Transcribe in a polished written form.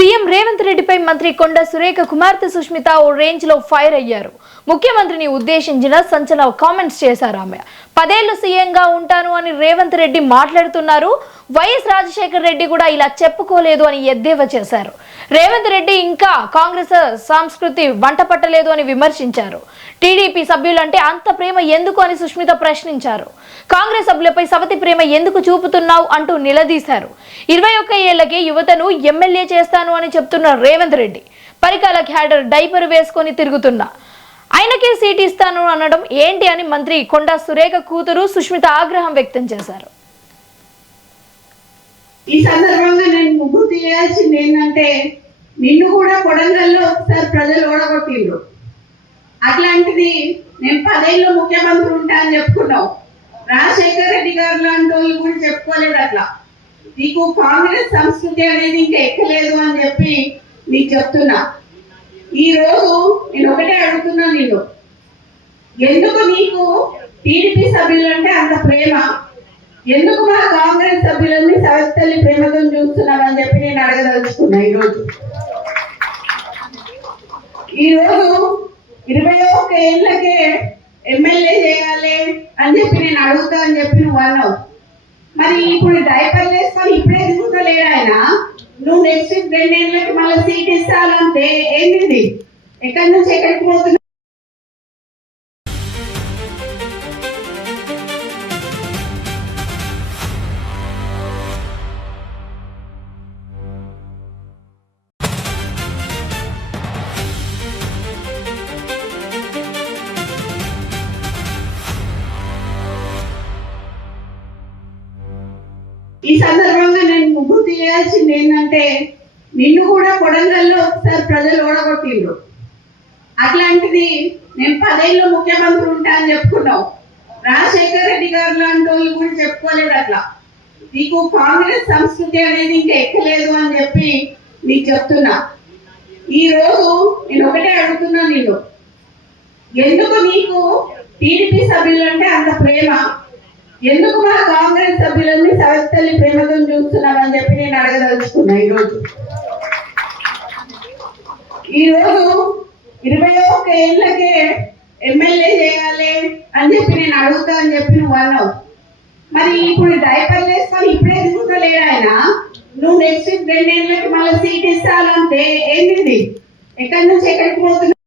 CM Revanth రెడ్డిపై మంత్రి కొండ సురేఖ కుమార్తె సుష్మిత ఓ రేంజ్ లో ఫైర్ అయ్యారు. ముఖ్యమంత్రిని ఉద్దేశించిన సంచలన కామెంట్స్ చేశారు. ఆమె 10 ఏళ్లు సీఎంగా ఉంటాను అని రేవంత్ రెడ్డి మాట్లాడుతున్నారు. వైఎస్ రాజశేఖర్ రెడ్డి కూడా ఇలా చెప్పుకోలేదు అని ఎద్దేవా చేశారు. రేవంత్ రెడ్డి ఇంకా కాంగ్రెస్ సంస్కృతి వంట పట్టలేదు అని విమర్శించారు. టీడీపీ సభ్యులంటే అంత ప్రేమ ఎందుకు అని సుష్మిత ప్రశ్నించారు. కాంగ్రెస్ సభ్యులపై సవతి ప్రేమ ఎందుకు చూపుతున్నావు అంటూ నిలదీశారు. 21 ఏళ్లకే యువతను ఎమ్మెల్యే చేస్తాను అని చెప్తున్న రేవంత్ రెడ్డి పరికాల క్యాడర్ డైపర్ వేసుకొని తిరుగుతున్నా ఆయనకే సీట్ ఇస్తాను అనడం ఏంటి అని మంత్రి కొండ సురేఖ కూతురు సుష్మిత ఆగ్రహం వ్యక్తం చేశారు. ఈ సందర్భంగా నేను గుర్తు చేయాల్సింది ఏంటంటే, నిన్ను కూడా కొడంగల్లో ఒకసారి ప్రజలు ఓడగొట్టిండ్రు. అట్లాంటిది నేను 10 ఏళ్ళు ముఖ్యమంత్రి ఉంటా అని చెప్పుకున్నావు. రాజశేఖర్ రెడ్డి గారు లాంటి వాళ్ళు కూడా చెప్పుకోలేదు. అట్లా నీకు కాంగ్రెస్ సంస్కృతి అనేది ఇంకా ఎక్కలేదు అని చెప్పి నీకు చెప్తున్నా. ఈ రోజు నేను ఒకటే అడుగుతున్నా, నిన్ను ఎందుకు నీకు టీడీపీ సభ్యులంటే అంత ప్రేమ, ఎందుకు మా కాంగ్రెస్ సభ్యులని సవత్తల్లి ప్రేమతో చూస్తున్నావు అని చెప్పి నేను అడగదలుచుకున్నా. ఈరోజు 21 ఏళ్ళకే ఎమ్మెల్యే చేయాలి అని చెప్పి నేను అడుగుతా అని చెప్పి నువ్వు అన్నావు. మరి ఇప్పుడు డైపర్లు వేసుకొని ఇప్పుడే దిగుతలేడు ఆయన. నువ్వు నెక్స్ట్ 2 ఏళ్ళకి మళ్ళీ సీట్ ఇస్తానంటే ఏంటిది? ఎక్కడి నుంచి ఎక్కడికి పోతున్నావు? ఈ సందర్భంగా నేను గుర్తు చేయాల్సింది ఏంటంటే, నిన్ను కూడా కొడంగల్లో ఒకసారి ప్రజలు ఓడగొట్టిండ్రు. అట్లాంటిది నేను 10 ఏళ్ళు ముఖ్యమంత్రి ఉంటా అని చెప్పుకున్నావు. రాజశేఖర్ రెడ్డి గారు లాంటి వాళ్ళు కూడా చెప్పుకోలేదు. అట్లా నీకు కాంగ్రెస్ సంస్కృతి అనేది ఇంకా ఎక్కలేదు అని చెప్పి నీకు చెప్తున్నా. ఈ రోజు నేను ఒకటే అడుగుతున్నా, నిన్ను ఎందుకు నీకు టీడీపీ సభ్యులంటే అంత ప్రేమ, ఎందుకు మా కాంగ్రెస్ సభ్యులని సవత్తల్లి ప్రేమతో చూస్తున్నావు అని చెప్పి నేను అడగదలుచుకున్నా. ఈరోజు 21 ఏళ్ళకే ఎమ్మెల్యే చేయాలి అని చెప్పి నేను అడుగుతా అని చెప్పి నువ్వు అన్నావు. మరి ఇప్పుడు డైపర్లు వేసుకొని ఇప్పుడే దిగుతలేడు ఆయన. నువ్వు నెక్స్ట్ 2 ఏళ్ళకి మళ్ళీ సీట్ ఇస్తానంటే ఏంటిది? ఎక్కడి నుంచి ఎక్కడికి పోతున్నావు?